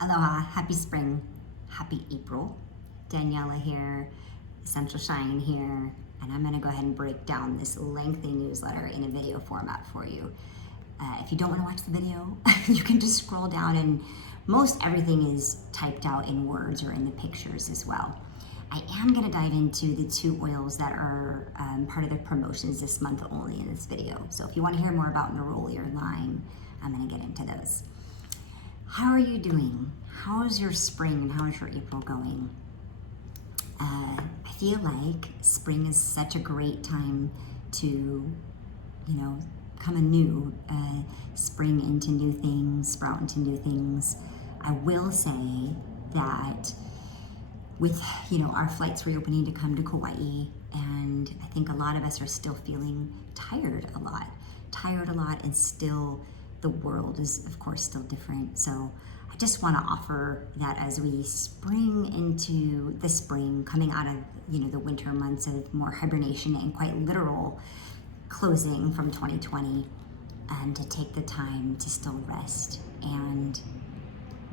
Aloha, happy spring, happy April. Daniela here, Essential Shine here, and I'm gonna go ahead and break down this lengthy newsletter in a video format for you. If you don't wanna watch the video, you can just scroll down and most everything is typed out in words or in the pictures as well. I am gonna dive into the 2 oils that are part of the promotions this month only in this video. So if you wanna hear more about neroli or lime, I'm gonna get into those. How are you doing? How is your spring and how is your April going? I feel like spring is such a great time to, come anew, spring into new things, sprout into new things. I will say that with, our flights reopening to come to Kauai, and I think a lot of us are still feeling tired a lot, and still the world is, of course, still different. So I just want to offer that as we spring into the spring, coming out of, the winter months of more hibernation and quite literal closing from 2020, and to take the time to still rest and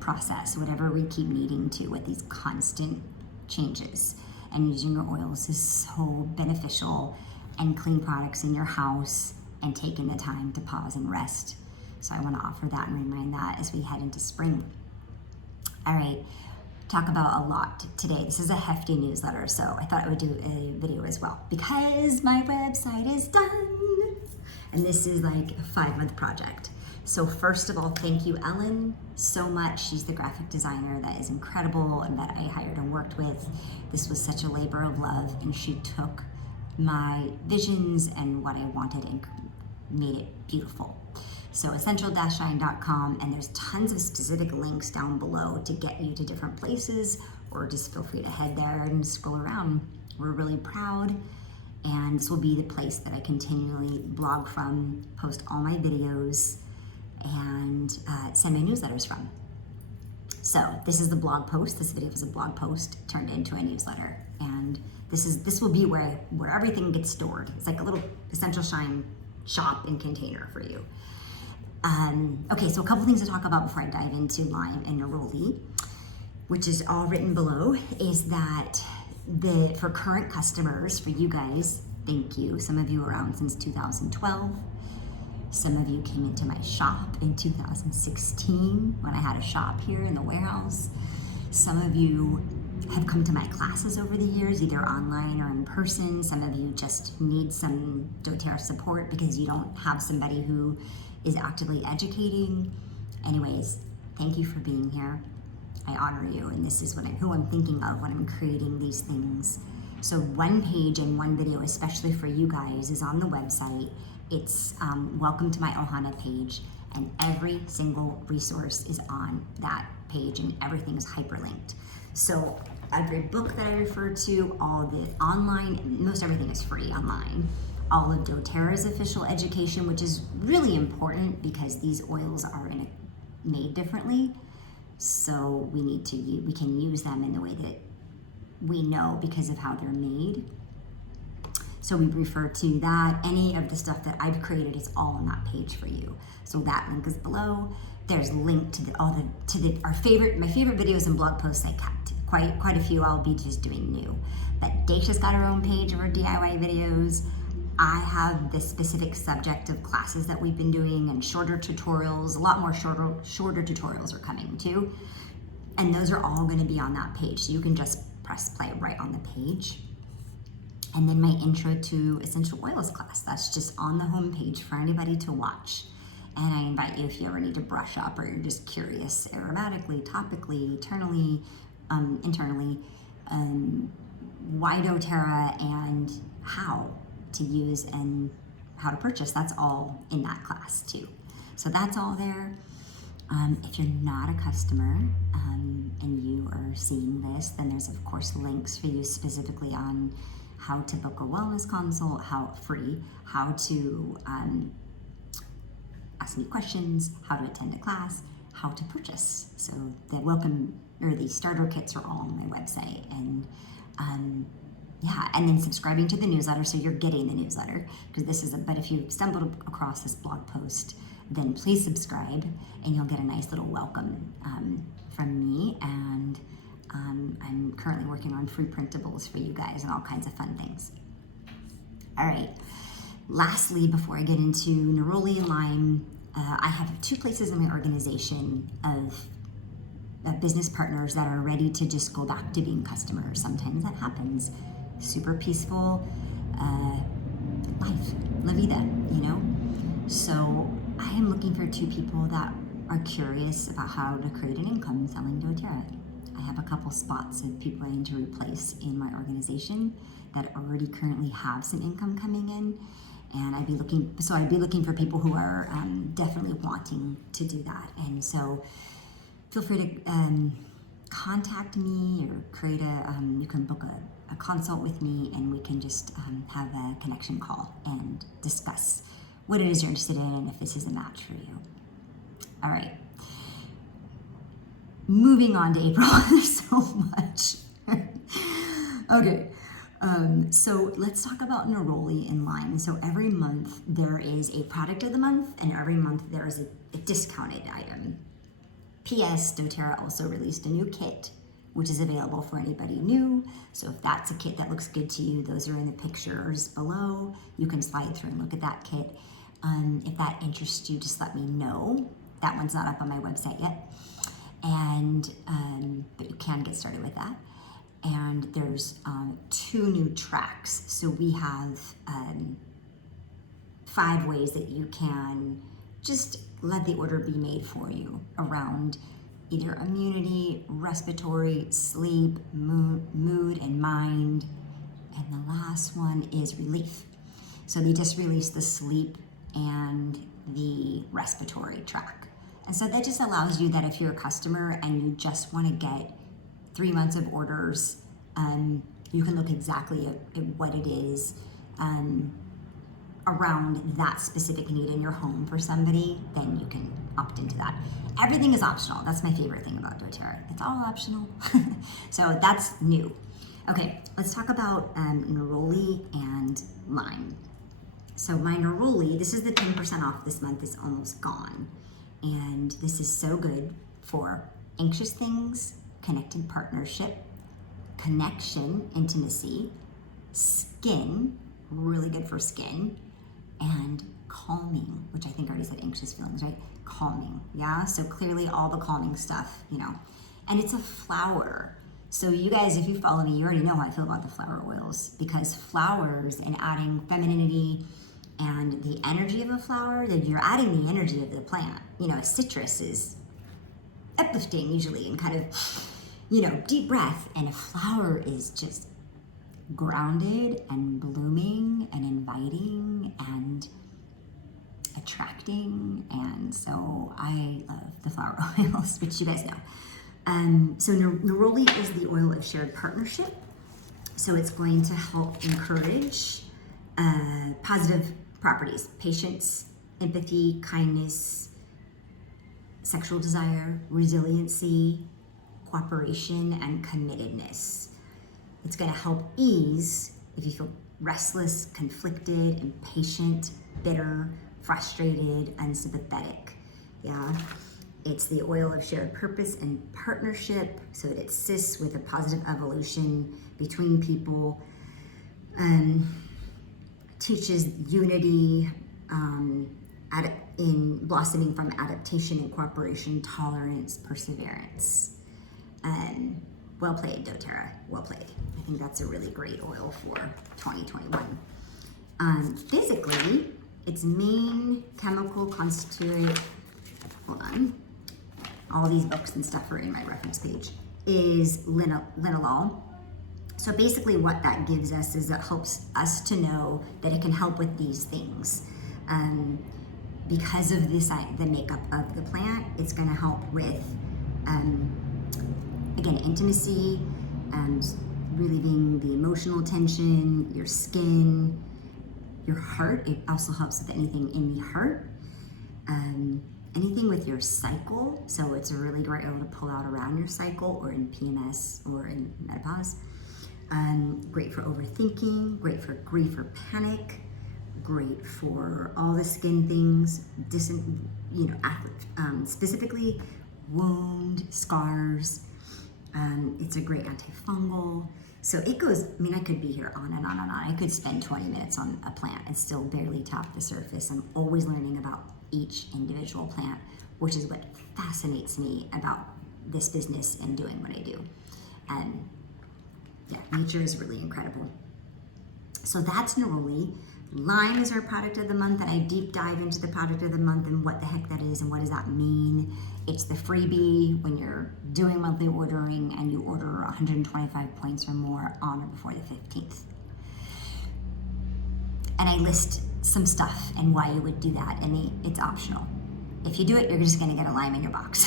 process whatever we keep needing to with these constant changes. And using your oils is so beneficial, and clean products in your house, and taking the time to pause and rest. So I want to offer that and remind that as we head into spring. All right, talk about a lot today. This is a hefty newsletter, so I thought I would do a video as well because my website is done. And this is like a 5-month project. So first of all, thank you, Ellen, so much. She's the graphic designer that is incredible and that I hired and worked with. This was such a labor of love, and she took my visions and what I wanted and made it beautiful. So essential-shine.com, and there's tons of specific links down below to get you to different places, or just feel free to head there and scroll around. We're really proud, and this will be the place that I continually blog from, post all my videos, and send my newsletters from. So this is the blog post. This video is a blog post turned into a newsletter, and this will be where everything gets stored. It's like a little Essential Shine shop and container for you. Okay, so a couple things to talk about before I dive into lime and neroli, which is all written below, is that for current customers, for you guys, thank you. Some of you are around since 2012. Some of you came into my shop in 2016 when I had a shop here in the warehouse. Some of you have come to my classes over the years, either online or in person. Some of you just need some doTERRA support because you don't have somebody who is actively educating. Anyways, thank you for being here. I honor you, and this is who I'm thinking of when I'm creating these things. So one page and one video, especially for you guys, is on the website. It's welcome to my Ohana page, and every single resource is on that page, and everything is hyperlinked. So every book that I refer to, all the online, most everything is free online. All of doTERRA's official education, which is really important because these oils are made differently. So we can use them in the way that we know because of how they're made. So we refer to that. Any of the stuff that I've created is all on that page for you. So that link is below. There's a link to my favorite videos and blog posts I kept. Quite a few I'll be just doing new. But Dacia's got her own page of her DIY videos. I have this specific subject of classes that we've been doing and shorter tutorials. A lot more shorter tutorials are coming too. And those are all going to be on that page. So you can just press play right on the page. And then my intro to essential oils class, that's just on the home page for anybody to watch. And I invite you, if you ever need to brush up or you're just curious aromatically, topically, internally, why doTERRA and how to use and how to purchase, that's all in that class too. So that's all there. If you're not a customer and you are seeing this, then there's of course links for you specifically on how to book a wellness consult, how to ask me questions, how to attend a class, how to purchase. So the welcome or the starter kits are all on my website, and and then subscribing to the newsletter so you're getting the newsletter because but if you stumbled across this blog post then please subscribe and you'll get a nice little welcome from me. And I'm currently working on free printables for you guys and all kinds of fun things. All right. Lastly, before I get into Neroli and Lyme, I have 2 places in my organization of business partners that are ready to just go back to being customers. Sometimes that happens. Super peaceful life, la vida, you know? So I am looking for 2 people that are curious about how to create an income selling doTERRA. I have a couple spots of people I need to replace in my organization that already currently have some income coming in. And I'd be looking for people who are definitely wanting to do that. And so feel free to contact me or create you can book a consult with me and we can just have a connection call and discuss what it is you're interested in and if this is a match for you. All right. Moving on to April, there's so much. Okay. So let's talk about Neroli and Lyme. So every month there is a product of the month and every month there is a discounted item. P.S. doTERRA also released a new kit, which is available for anybody new. So if that's a kit that looks good to you, those are in the pictures below. You can slide through and look at that kit. If that interests you, just let me know. That one's not up on my website yet. And but you can get started with that. And there's 2 new tracks. So we have 5 ways that you can just let the order be made for you around either immunity, respiratory, sleep, mood, and mind. And the last one is relief. So they just released the sleep and the respiratory track. And so that just allows you that if you're a customer and you just want to get 3 months of orders, you can look exactly at what it is around that specific need in your home for somebody, then you can opt into that. Everything is optional. That's my favorite thing about doTERRA. It's all optional. So that's new. Okay, let's talk about Neroli and Lyme. So my Neroli, this is the 10% off this month, is almost gone. And this is so good for anxious things, connected partnership, connection, intimacy, skin, really good for skin, and calming, which I think I already said anxious feelings, right? Calming, yeah? So clearly all the calming stuff, you know. And it's a flower. So you guys, if you follow me, you already know how I feel about the flower oils, because flowers and adding femininity and the energy of a flower, then you're adding the energy of the plant. You know, a citrus is uplifting usually and kind of, you know, deep breath, and a flower is just grounded and blooming and inviting and attracting. And so I love the flower oils, which you guys know. So Neroli is the oil of shared partnership. So it's going to help encourage positive properties: patience, empathy, kindness, sexual desire, resiliency, cooperation, and committedness. It's going to help ease if you feel restless, conflicted, impatient, bitter, frustrated, unsympathetic. Yeah. It's the oil of shared purpose and partnership, so it assists with a positive evolution between people, teaches unity in blossoming from adaptation and cooperation, tolerance, perseverance. Well played, doTERRA, well played. I think that's a really great oil for 2021. Physically, its main chemical constituent, hold on, all these books and stuff are in my reference page, is linalool. So basically what that gives us is it helps us to know that it can help with these things. Because of the makeup of the plant, it's going to help with, again, intimacy, relieving the emotional tension, your skin, your heart. It also helps with anything in the heart, anything with your cycle. So it's a really great oil to pull out around your cycle or in PMS or in menopause. Great for overthinking, great for grief or panic, great for all the skin things, specifically wound, scars. It's a great antifungal. So it goes, I mean, I could be here on and on and on. I could spend 20 minutes on a plant and still barely tap the surface. I'm always learning about each individual plant, which is what fascinates me about this business and doing what I do. And yeah, nature is really incredible. So that's neroli. Lime is our product of the month, and I deep dive into the product of the month and what the heck that is and what does that mean. It's the freebie when you're doing monthly ordering and you order 125 points or more on or before the 15th. And I list some stuff and why you would do that, and it's optional. If you do it, you're just gonna get a lime in your box.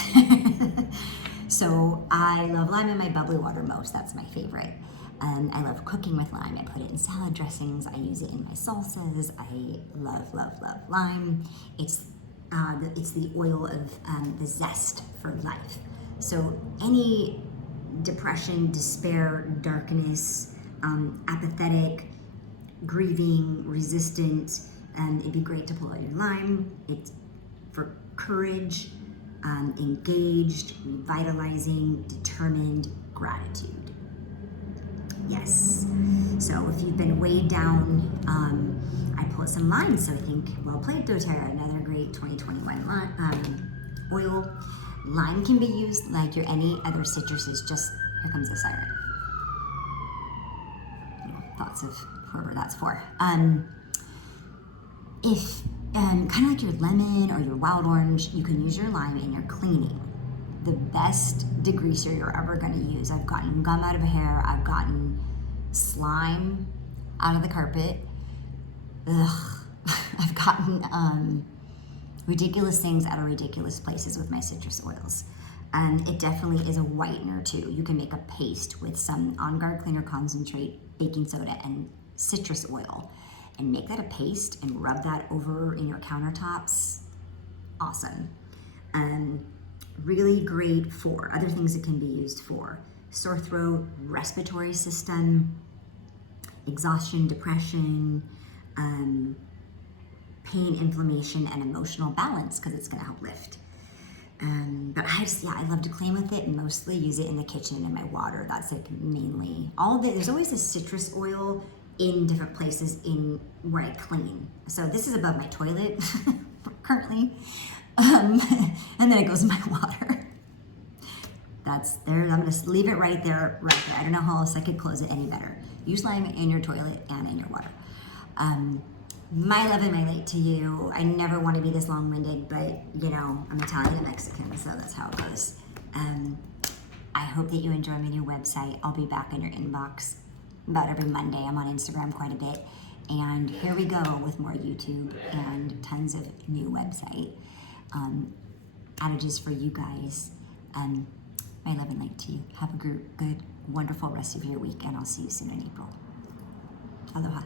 So I love lime in my bubbly water most, that's my favorite. I love cooking with lime. I put it in salad dressings. I use it in my salsas. I love, love, love lime. It's the oil of the zest for life. So any depression, despair, darkness, apathetic, grieving, resistant, it'd be great to pull out your lime. It's for courage, engaged, revitalizing, determined, gratitude. Yes. So if you've been weighed down, I pulled some lime. So I think, well played, doTERRA, another great 2021 oil. Lime can be used like your any other citruses. Just, here comes the siren. Thoughts of whoever that's for. If, kind of like your lemon or your wild orange, you can use your lime in your cleaning. The best degreaser you're ever going to use. I've gotten gum out of hair. I've gotten slime out of the carpet. Ugh. I've gotten ridiculous things out of ridiculous places with my citrus oils. It definitely is a whitener too. You can make a paste with some On Guard Cleaner Concentrate, baking soda, and citrus oil, and make that a paste and rub that over in your countertops. Awesome. Really great for other things it can be used for: sore throat, respiratory system, exhaustion, depression, pain, inflammation, and emotional balance, because it's going to help lift. But I love to clean with it and mostly use it in the kitchen in my water. That's like mainly there's always a citrus oil in different places in where I clean. So this is above my toilet currently. And then it goes in my water. That's there. I'm gonna leave it right there, right there. I don't know how else I could close it any better. Use lime in your toilet and in your water. My love and my light to you. I never want to be this long-winded, but I'm Italian and Mexican, so that's how it goes. I hope that you enjoy my new website. I'll be back in your inbox about every Monday. I'm on Instagram quite a bit. And here we go with more YouTube and tons of new website adages for you guys. My love and light to you. Have a good, wonderful rest of your week, and I'll see you soon in April. Aloha.